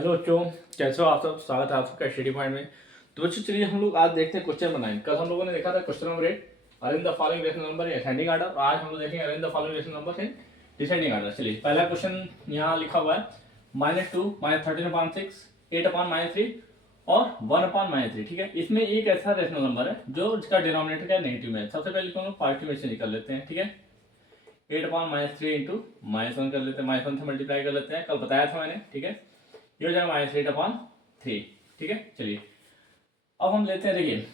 Hello बच्चों, कैसे हो आप सब। स्वागत है आप सबका स्टडी पॉइंट में। तो बच्चों चलिए हम लोग आज देखते हैं क्वेश्चन बनाएं। कल हम लोगों ने देखा था question number 8 arrange the following rational number in ascending order, और आज हम लोग देखेंगे arrange the following rational number in descending order. चलिए पहला क्वेश्चन यहाँ लिखा हुआ है -2 -13/6 8/-3 और 1/-3। ठीक है, इसमें एक ऐसा रेशनल नंबर है जो जिसका डिनोमिनेटर क्या नेगेटिव में है। सबसे पहले हम लोग पॉजिटिव में से निकल लेते हैं। ठीक है, 8/-3 इंटू -1 कर लेते हैं, -1 से मल्टीप्लाई कर लेते हैं, कल बताया था मैंने। ठीक है, ये हो जाएगा -8/3। ठीक है, चलिए अब हम लेते हैं, देखिए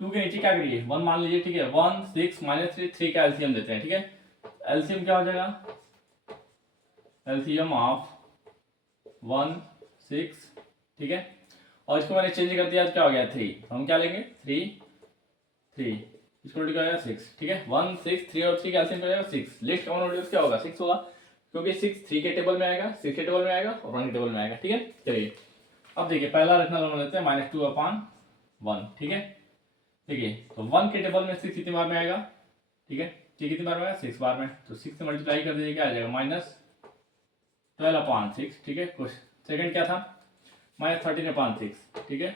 2 के नीचे क्या करिए 1 मान लीजिए। ठीक है, 1 6 -3 3 का एलसीएम लेते हैं। ठीक है, एलसीएम क्या हो जाएगा, एलसीएम ऑफ 1 6। ठीक है, और इसको मैंने चेंज कर दिया तो क्या हो गया 3। हम क्या लेंगे 3 3, इसको क्या हो जाएगा 6। ठीक है, 1 6 3 और 3 का एलसीएम क्या हो जाएगा 6। लिस्ट कॉमन मॉड्यूलस क्या होगा 6 होगा, क्योंकि 6 3 के टेबल में आएगा, 6 के टेबल में आएगा और 1 के टेबल में आएगा। ठीक है, चलिए अब देखिए पहला रेशनल नंबर लेते हैं -2/1। ठीक है, देखिए तो 1 के टेबल में 6 कितनी बार में आएगा। ठीक है, ये कितनी बार में आएगा 6 बार में, तो 6 से मल्टीप्लाई कर दीजिए, क्या आ जाएगा -12/6। ठीक है, कुछ सेकंड क्या था -13/6। ठीक है,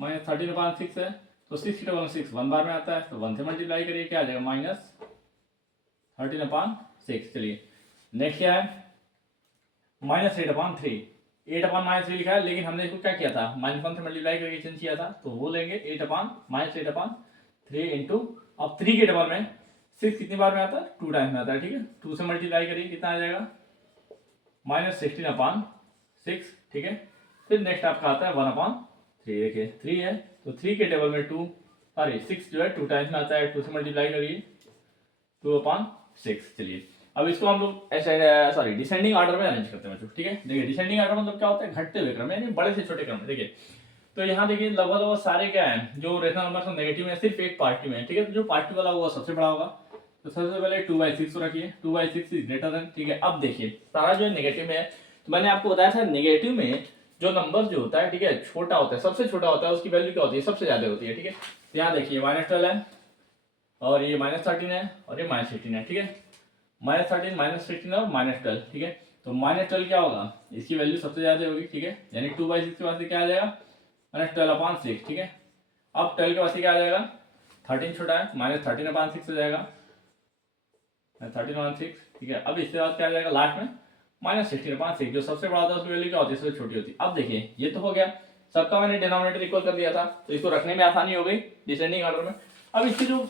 -13/6 है तो 6 के टेबल में 6 1 बार में आता है, तो 1 से मल्टीप्लाई करिए, क्या आ जाएगा -13/6। चलिए नेक्स्ट क्या है -8/3। 8/-3 लिखा है, लेकिन हमने इसको क्या किया था -1 से मल्टीप्लाई करके चेंज किया था, तो वो लेंगे 8/-3 इंटू, अब 3 के डबल में 6 कितनी बार में आता है 2 टाइम्स में आता है। ठीक है, 2 से मल्टीप्लाई करिए, कितना आ जाएगा -16/6। ठीक है, फिर नेक्स्ट आपका आता है 1/3। देखिए 3 है तो 3 के टेबल में 2 सॉरी 6 जो है 2 टाइम्स में आता है, 2 से मल्टीप्लाई करिए 2/6। चलिए अब इसको हम लोग ऐसे सॉरी डिसेंडिंग ऑर्डर में अरेंज करते हैं बच्चों। ठीक है, देखिए डिसेंडिंग ऑर्डर मतलब क्या होता है, घटते हुए क्रम, यानी बड़े से छोटे क्रम में। देखिए तो यहाँ देखिए लगभग लगभग सारे क्या है जो रेशनल नंबर नेगेटिव में, सिर्फ एक पॉजिटिव में है। ठीक है, तो जो पॉजिटिव वाला होगा सबसे बड़ा होगा, तो सबसे पहले 2/6 रखिए, 2/6 इज ग्रेटर देन। ठीक है, अब देखिए सारा जो नेगेटिव में है, तो मैंने आपको बताया था नेगेटिव में जो नंबर जो होता है, ठीक है, छोटा होता है, सबसे छोटा होता है, उसकी वैल्यू क्या होती है सबसे ज्यादा होती है। ठीक है, तो यहाँ देखिए -12 है और ये -13 है और ये -16 है। ठीक है, -13 -16 और -12। ठीक है, तो -12 क्या होगा, इसकी वैल्यू सबसे ज्यादा होगी। ठीक है, यानी 2/6 के बाद क्या आ जाएगा -12/6। ठीक है, अब 12 के बाद क्या आ जाएगा 13 छोटा है, -13/6 हो जाएगा 13/6। ठीक है, अब इसके बाद क्या आ जाएगा लास्ट में -16/6, जो सबसे बड़ा होता है उसकी वैल्यू क्या होती है सबसे छोटी होती है। अब देखिए ये तो हो गया, सबका मैंने डिनोमिनेटर इक्वल कर दिया था, तो इसको रखने में आसानी हो गई डिसेंडिंग ऑर्डर में। अब इसकी जो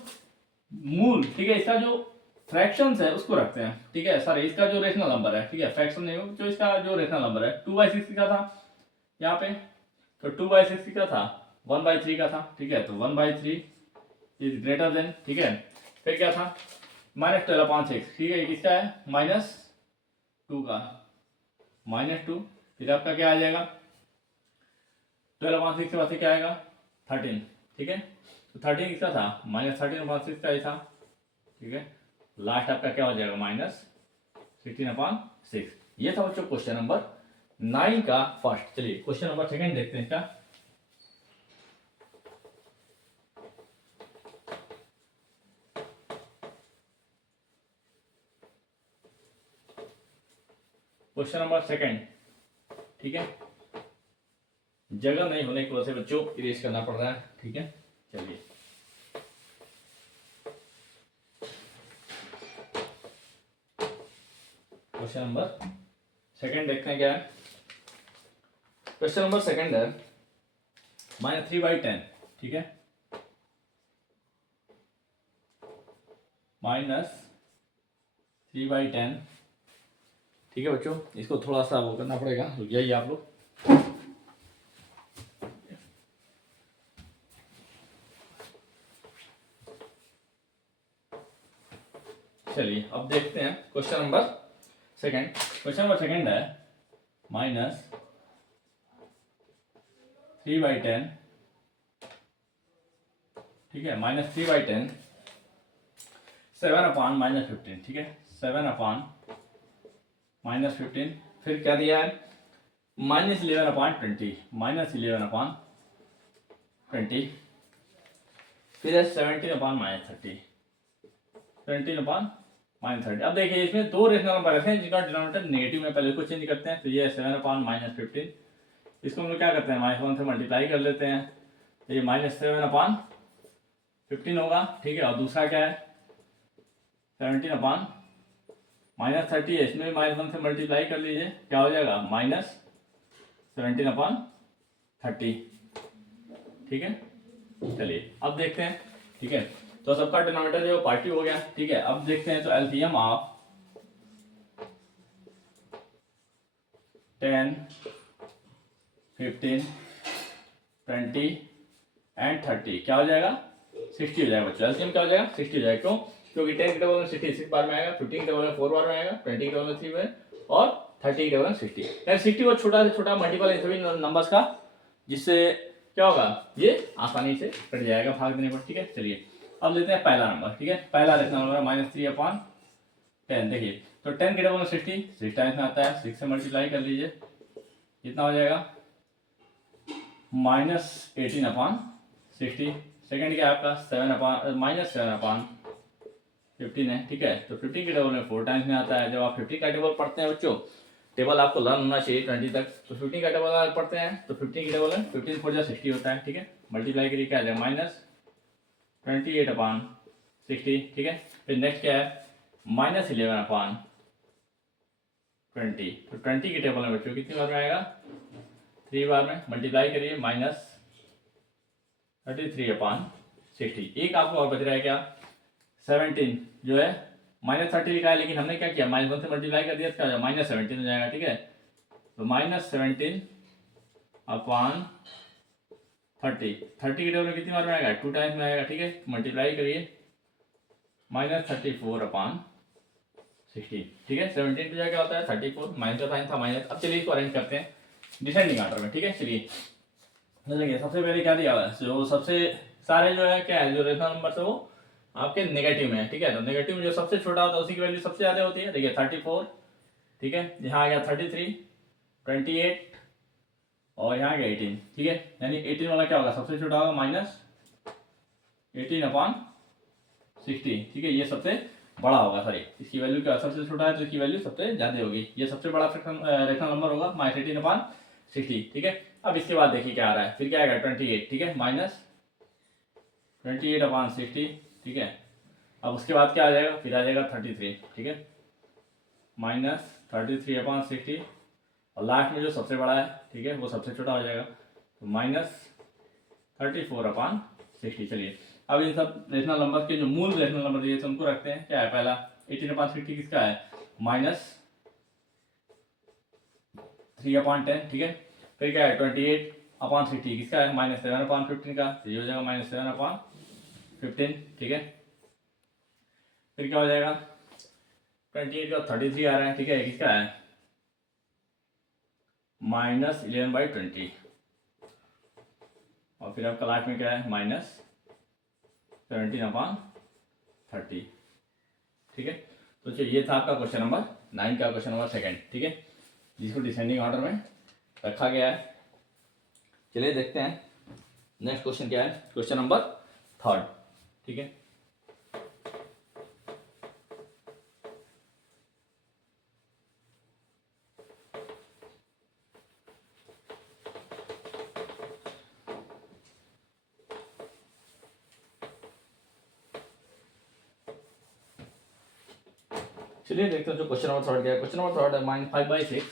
मूल, ठीक है, इसका जो फ्रैक्शंस है उसको रखते हैं। ठीक है, सॉरी इसका जो रेशनल नंबर है, ठीक है, फ्रैक्शन नहीं हो, जो इसका जो रेशनल नंबर है 2/6 का था यहाँ पे, तो 2/6 का था 1/3 का था। ठीक है, तो 1/3 इज ग्रेटर देन। ठीक है, फिर क्या था -12/6। ठीक है, किसका है -2 का, -2, फिर आपका क्या आ जाएगा 12/6 के बाद से क्या आएगा 13। ठीक है, तो 13 किसका था -13/6 का ही था। ठीक है, लास्ट आपका क्या हो जाएगा -16/6। ये था बच्चों क्वेश्चन नंबर 9 का फर्स्ट। चलिए क्वेश्चन नंबर सेकंड देखते हैं। क्या क्वेश्चन नंबर सेकंड, ठीक है, जगह नहीं होने की वजह से बच्चों इरेज करना पड़ रहा है। ठीक है, चलिए क्वेश्चन नंबर सेकंड देखते हैं क्या है। क्वेश्चन नंबर सेकंड है -3/10। ठीक है, -3/10। ठीक है बच्चों, इसको थोड़ा सा वो करना पड़ेगा, रुक जाइए आप लोग। चलिए अब देखते हैं question number second. Question number second है -3/10। ठीक है, -3/10 7/-15। ठीक है, 7/-15, फिर क्या दिया है -11/20, -11/20, फिर है 17/-30, 17/-30, -30। अब देखिए इसमें दो रेशनल नंबर ऐसे हैं जिनका डिनोमिनेटर नेगेटिव में, पहले इसको चेंज करते हैं। तो ये 7/-15, इसको हम लोग क्या करते हैं -1 से मल्टीप्लाई कर लेते हैं, तो ये -7/15 होगा, ठीक है। और दूसरा क्या है 17/-30 है, इसमें भी -1 से मल्टीप्लाई कर लीजिए, क्या हो जाएगा -17/30, ठीक है। चलिए अब देखते हैं, ठीक है। तो सबका डिनोमिनेटर जो पार्टी हो गया, ठीक है। अब देखते हैं तो एलसीएम ऑफ 10, 15, 20 एंड 30 क्या हो जाएगा 60 हो जाएगा बच्चों। एलसीएम क्या हो जाएगा 60 हो जाएगा। क्यों? क्योंकि 10 के डबल में 60 6 बार में आएगा, 15 के डबल में 4 बार में आएगा, 20 के डबल में 3 में, और 30 के डबल में 60। यानी 60 को छोटा से छोटा मल्टीपल इन सभी नंबर्स का, जिससे क्या होगा ये आसानी से कट जाएगा भाग देने पर, ठीक है। चलिए अब लेते हैं पहला नंबर, ठीक है। पहला रेशनल नंबर -3/10। देखिए तो 10 के डबल में 60, 6 टाइम्स में आता है, 6 से मल्टीप्लाई कर लीजिए, कितना हो जाएगा -18/60। सेकंड क्या है आपका -7/15 है, ठीक है। तो 15 के डबल में 4 टाइम्स में आता है। जब आप 50 का टेबल पढ़ते हैं बच्चों, टेबल आपको लर्न होना चाहिए 20 तक, तो 15 का टेबल पढ़ते हैं तो 15 के टेबल में 15 4 60 होता है, ठीक है। मल्टीप्लाई करिए क्या आ जाएगा -28/60, ठीक है। फिर नेक्स्ट क्या है -11/20। तो 20 के टेबल में बच्चों कितनी बार में आएगा 3 बार में। मल्टीप्लाई करिए -33/60। एक आपको और बच रहा है क्या 17, जो है -30 लिखा है, लेकिन हमने क्या किया -1 से मल्टीप्लाई कर दिया, तो क्या हो जाएगा -17 हो जाएगा, ठीक है। तो -17/30, 30 के टेबल में कितनी बार में आएगा 2 टाइम्स में आएगा, ठीक है। मल्टीप्लाई करिए -34/60, ठीक है। 17 की जगह क्या होता है 34, माइनस का साइन था माइनस। अब चलिए इसको अरेंज करते हैं डिसेंडिंग ऑर्डर में, ठीक है। चलिए देखिए सबसे पहले क्या दिया हुआ है, जो सबसे सारे जो है क्या है, जो रेशनल नंबर है वो आपके नेगेटिव में है, ठीक है। तो नेगेटिव में जो सबसे छोटा होता है उसी की वैल्यू सबसे ज्यादा होती है। देखिए 34, ठीक है। यहाँ आ गया 33, 28 और यहाँ आ गया 18, ठीक है। यानी 18 वाला क्या होगा सबसे छोटा होगा -18/60, ठीक है। ये सबसे बड़ा होगा, सॉरी इसकी वैल्यू क्या सबसे छोटा है तो इसकी वैल्यू सबसे ज्यादा होगी। ये सबसे बड़ा रेशनल नंबर होगा -18/60, ठीक है। अब इसके बाद देखिए क्या आ रहा है, फिर क्या आएगा 28, ठीक है, -28/60, ठीक है। अब उसके बाद क्या आ जाएगा, फिर आ जाएगा 33, ठीक है, -33/60, और लास्ट में जो सबसे बड़ा है, ठीक है, वो सबसे छोटा हो जाएगा, तो -34/60। चलिए अब इन सब रेशनल नंबर के जो मूल रेशनल नंबर दिए थे उनको रखते हैं। क्या है पहला 18/60 किसका है -3/10, ठीक है। फिर क्या है 28/60 किसका है -7/15 का, तो ये हो जाएगा -7/15, ठीक है। फिर क्या हो जाएगा 28 का 33 आ रहा है, ठीक है, किसका है -11/20, और फिर आपका लास्ट में क्या है -17/30, ठीक है। तो चलिए ये था आपका क्वेश्चन नंबर 9 का क्वेश्चन नंबर 2, ठीक है, जिसको डिसेंडिंग ऑर्डर में रखा गया है। चलिए देखते हैं नेक्स्ट क्वेश्चन क्या है, क्वेश्चन नंबर 3, ठीक है। चलिए देखते हैं जो क्वेश्चन नंबर 3 क्या है। क्वेश्चन नंबर 3 है -5/6।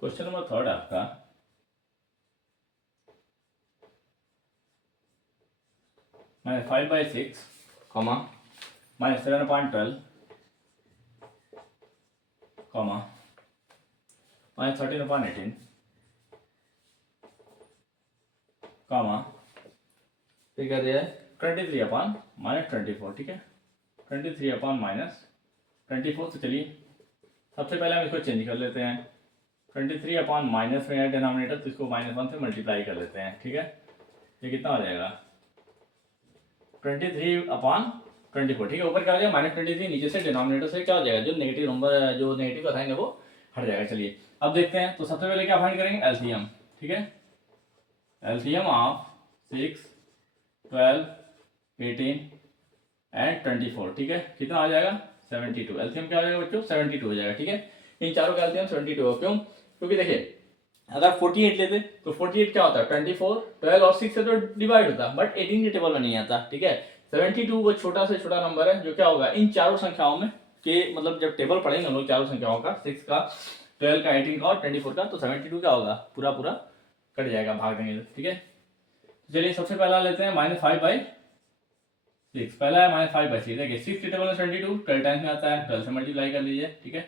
क्वेश्चन नंबर 3 आपका -5/6, -7/12, -13/18, फिर क्या दिया है 23/-24, ठीक है, 23/-24। तो चलिए सबसे पहले हम इसको चेंज कर लेते हैं। 23 माइनस में है डिनोमिनेटर, तो इसको -1 से मल्टीप्लाई कर लेते हैं, ठीक है। ये कितना हो जाएगा 23/-24, 24, ठीक है। ऊपर क्या हो जाएगा -23, नीचे से डिनोमिनेटर से क्या हो जाएगा, जो नेगेटिव नंबर जो नेगेटिव का साइन है वो हट जाएगा। चलिए अब देखते हैं, तो सबसे पहले क्या फाइंड करेंगे, एलसीएम, ठीक है। एलसीएम ऑफ 6, 12, 18 एंड 24, ठीक है, कितना आ जाएगा 72। एलसीएम क्या हो जाएगा बच्चों, 72 हो जाएगा, ठीक है। इन चारों का एलसीएम 72 हो, क्यों, क्योंकि देखिए अगर 48 लेते तो 48 क्या होता है 24, 12 और 6 से तो डिवाइड होता, बट 18 के टेबल में नहीं आता, ठीक है। 72 वो छोटा से छोटा नंबर है जो क्या होगा इन चारों संख्याओं में के, मतलब जब टेबल पढ़ेंगे हम लोग चारों संख्याओं का, 6 का, 12 का, 18 का और 24 का, तो 72 क्या होगा पूरा पूरा कट जाएगा, भाग देंगे, ठीक है। चलिए सबसे पहला लेते हैं -5/6, पहला है -5/6, देखिए 6 के टेबल में 72 12 टाइम्स में आता है, 12 से मल्टीप्लाई कर लीजिए, ठीक है,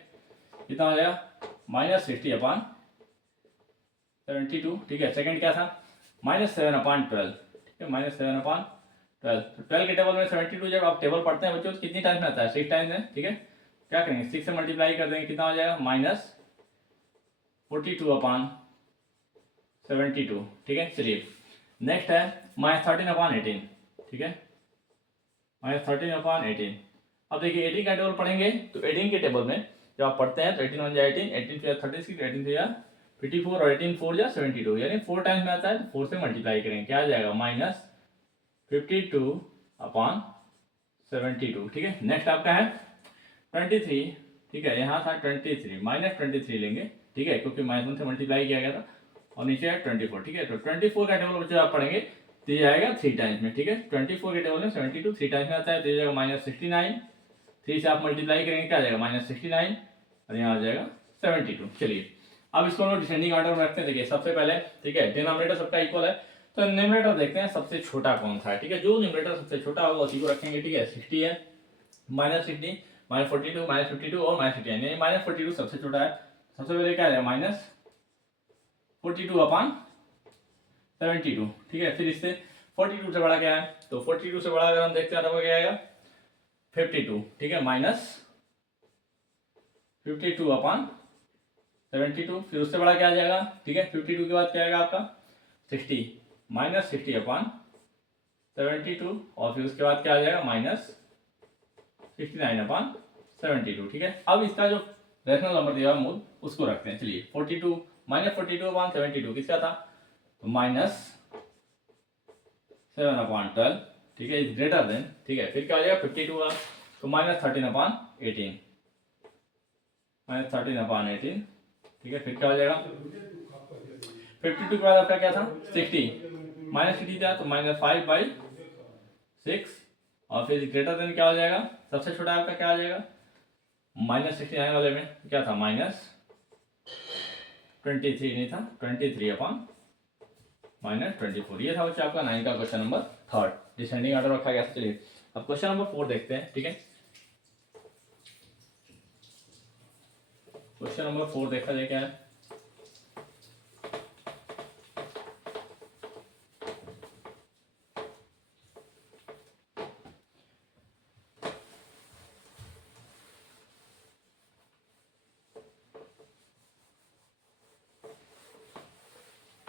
कितना हो जाएगा -60/72, ठीक है। सेकंड क्या था -7/12, ठीक है, -7/12, तो 12 के टेबल में 72 जब आप टेबल पढ़ते हैं बच्चों तो कितनी टाइम्स में आता है, 6 टाइम्स है, ठीक है। क्या करेंगे 6 से मल्टीप्लाई कर देंगे, कितना हो जाएगा -42/72, ठीक है। चलिए नेक्स्ट है -13/18, ठीक है, -13/18। अब देखिए 18 का टेबल पढ़ेंगे तो 18 के टेबल में जब आप पढ़ते हैं तो 18 1 जा 18, 18 से 36, 18 से 54 और 18 4 जा 72, यानी 4 टाइम्स में आता है, तो 4 से मल्टीप्लाई करेंगे, क्या आ जाएगा -52/72, ठीक है। नेक्स्ट आपका है 23, ठीक है, यहाँ था 23, -23 लेंगे, ठीक है, क्योंकि -1 से मल्टीप्लाई किया गया था, और नीचे है 24, ठीक है। तो 24 का टेबल बच्चों आप पढ़ेंगे तो ये आएगा 3 टाइम्स में, ठीक है। 24 के टेबल में 72 3 टाइम्स में आता है, तो ये जाएगा -69, 3 से आप मल्टीप्लाई करेंगे क्या आ जाएगा -69, और यहाँ आ जाएगा 72। चलिए अब इसको हम लोग डिसेंडिंग ऑर्डर में रखते हैं। देखिए सबसे पहले, ठीक है, डिनोमिनेटर सबका इक्वल है, तो न्यूमरेटर देखते हैं सबसे छोटा कौन सा है, ठीक है। जो न्यूमरेटर सबसे छोटा होगा उसी को रखेंगे, ठीक है। 60 है, -60, -42, -52 और -59, यानी -42 सबसे छोटा है। सबसे पहले क्या आ जाएगा -42/72, ठीक है। फिर इससे 42 से बड़ा क्या है, तो 42 से बड़ा अगर हम देखते हैं तो क्या आएगा 52, ठीक है, -52/72। फिर उससे बड़ा क्या आ जाएगा, ठीक है, 52 के बाद क्या आएगा आपका 60, -60/72, और फिर उसके बाद क्या आ जाएगा -69/72, ठीक है। अब इसका जो रेशनल नंबर दिया मूल उसको रखते हैं। चलिए 42 -42/72 किसका था, तो -7/12, ठीक है, इज ग्रेटर देन, ठीक है। फिर क्या हो जाएगा 52 का, तो -13/18, -13/18, ठीक है। फिर क्या हो जाएगा 52 के बाद आपका क्या था 60, -60 था तो -5/6, और फिर ग्रेटर देन क्या हो जाएगा, सबसे छोटा आपका क्या आ जाएगा -69 वाले में क्या था -23 नहीं था 23/-24। ये था बच्चा आपका 9 का क्वेश्चन नंबर 3, डिसेंडिंग ऑर्डर रखा गया। चलिए अब क्वेश्चन नंबर 4 देखते हैं, ठीक है। क्वेश्चन नंबर 4 देखा जाए क्या है,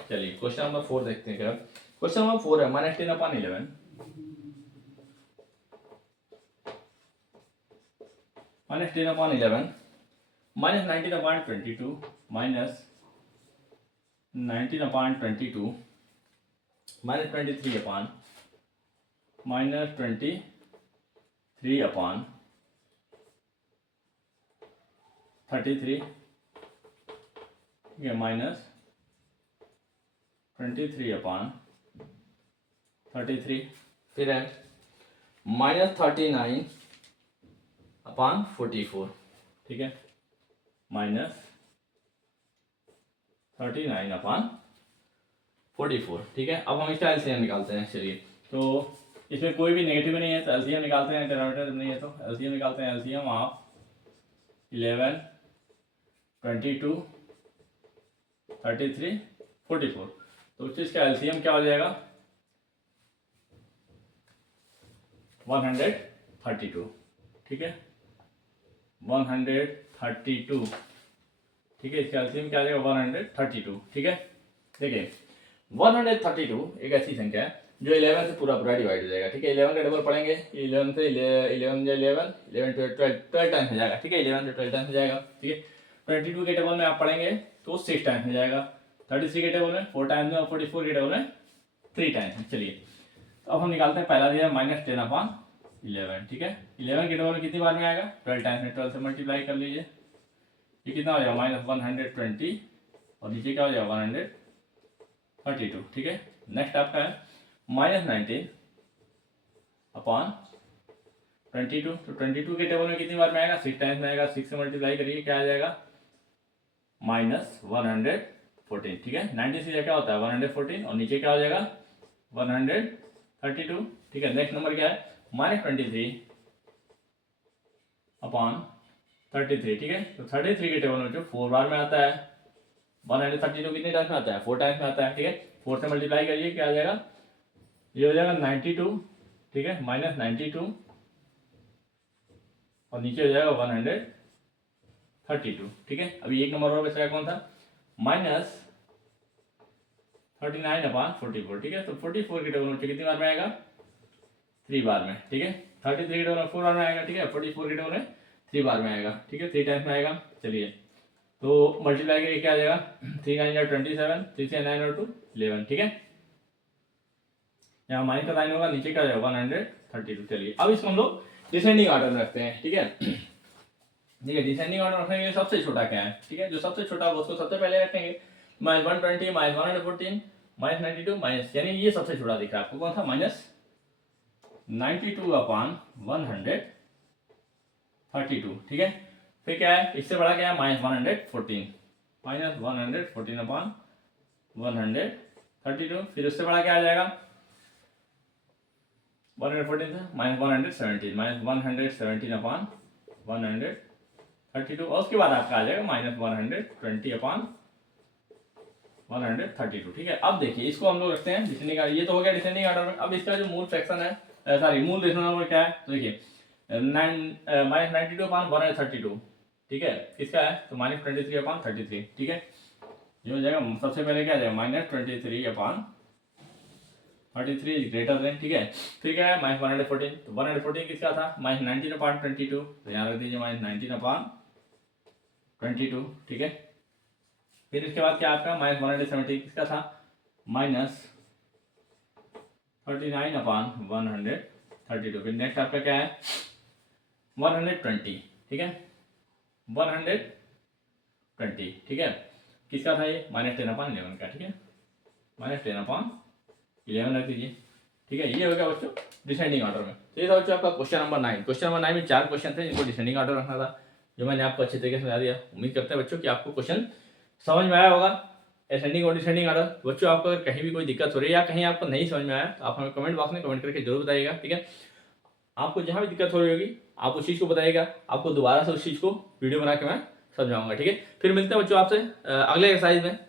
चलिए क्वेश्चन नंबर 4 देखते हैं क्या। क्वेश्चन नंबर 4 है -10/11, -10/11, -19/22, -19/22, -23/, -23/33, ठीक है, -23/33, फिर है -39/44, ठीक है, -39/44, ठीक है। अब हम इसका एलसीएम निकालते हैं। चलिए तो इसमें कोई भी नेगेटिव नहीं है तो एलसीएम निकालते हैं, डिनोमिनेटर नहीं है तो एलसीएम निकालते हैं। एलसीएम ऑफ 11, 22, 33, 44, तो उस चीज़ का एलसीएम क्या हो जाएगा 132, ठीक है, 132, ठीक है। इसका एलसीएम क्या आ जाएगा 132, ठीक है। देखिए 132 एक ऐसी संख्या है जो 11 से पूरा पूरा डिवाइड हो जाएगा, ठीक है। 11 का डबल पढ़ेंगे, 11 से 11 या 11 12 टाइम्स हो जाएगा, ठीक है। 11 से 12 टाइम्स हो जाएगा, ठीक है। 22 के टेबल में आप पढ़ेंगे तो 6 टाइम्स हो जाएगा, 33 के टेबल में 4 टाइम्स में, और 44 के टेबल में 3 टाइम्स। चलिए तो अब हम निकालते हैं, पहला दिया -10/11, ठीक है। 11 के टेबल में कितनी बार में आएगा, 12 टाइम्स में, 12 से मल्टीप्लाई कर लीजिए, ये कितना हो जाएगा -120, और नीचे क्या हो जाएगा 132, ठीक है। नेक्स्ट आपका है -19/22, तो 22 के टेबल में कितनी बार में आएगा, 6 टाइम्स में आएगा, 6 से मल्टीप्लाई करिए, क्या आ जाएगा -114, ठीक है। 90 से क्या होता है 114, और नीचे क्या हो जाएगा 132, ठीक है। नेक्स्ट नंबर क्या है -23/33, ठीक है। तो 33 के टेबल में जो 4 बार में आता है, 132 कितने टाइम्स में आता है, 4 टाइम्स में आता है, ठीक है। 4 से मल्टीप्लाई करिए, क्या आ जाएगा, ये हो जाएगा 92, ठीक है, -92, और नीचे हो जाएगा 132, ठीक है। अभी एक नंबर और बचा कौन था, -39/44, ठीक है। तो 44 के टेबल में कितनी बार में आएगा, 3 बार में, ठीक है। 33 के टेबल में 4 बार में आएगा, ठीक है। 44 के टेबल में 3 बार में आएगा, ठीक है, 3 टाइम्स में आएगा। चलिए तो मल्टीप्लाई करिए, क्या आ जाएगा 3 9 27, 3 से 9 और 2 11, ठीक है। यहाँ माइनस का साइन होगा, नीचे क्या जाएगा 132। चलिए अब इसको हम लोग डिसेंडिंग ऑर्डर में रखते हैं, ठीक है। ठीक है, डिसेंडिंग ऑर्डर रखेंगे, सबसे छोटा क्या है, ठीक है। जो सबसे छोटा होगा उसको सबसे पहले रखेंगे, -120, -114, -92, माइनस, यानी ये सबसे छोटा दिखा आपको, कौन था -92/132, ठीक है। फिर क्या है, इससे बड़ा क्या है -114, -114/132, फिर उससे बड़ा क्या आ जाएगा 114 था, -117, -117/132, और उसके बाद आपका आ जाएगा -120/132, ठीक है। अब देखिए इसको हम लोग रखते हैं डिसेंडिंग ऑर्डर, ये तो हो गया डिसेंडिंग ऑर्डर में। अब इसका जो मूल फ्रैक्शन है, सॉरी मूल रेशनल नंबर क्या है, तो देखिए -92/132, ठीक है, किसका है, तो -23/33, ठीक है। ये हो जाएगा, सबसे पहले क्या आ जाएगा -23/33 इज ग्रेटर देन, ठीक है। फिर क्या है -114, तो 114 किसका था -19/22, तो यहाँ रख दीजिए -19/22, ठीक है। फिर इसके बाद क्या आपका -170 किसका था -39/132, फिर नेक्स्ट आपका क्या है 120, ठीक है, 120, ठीक है, किसका था ये -10/11 का, ठीक है, -10/11 रख दीजिए, ठीक है। ये हो गया बच्चों डिसेंडिंग ऑर्डर में। तो ये था बच्चों आपका क्वेश्चन नंबर 9। क्वेश्चन नंबर 9 में 4 क्वेश्चन थे जिनको डिसेंडिंग ऑर्डर रखना था, जो मैंने आपको अच्छे तरीके से समझा दिया। उम्मीद करते हैं बच्चों कि आपको क्वेश्चन समझ में आया होगा, असेंडिंग और डिसेंडिंग ऑर्डर। बच्चों आपको अगर कहीं भी कोई दिक्कत हो रही है या कहीं आपको नहीं समझ में आया तो आप हमें कमेंट बॉक्स में कमेंट करके जरूर बताइएगा, ठीक है। आपको जहाँ भी दिक्कत हो रही होगी आप उस चीज़ को बताइएगा, आपको दोबारा से उस चीज़ को वीडियो बना के मैं समझाऊंगा, ठीक है। फिर मिलते हैं बच्चों आपसे अगले एक्सरसाइज में।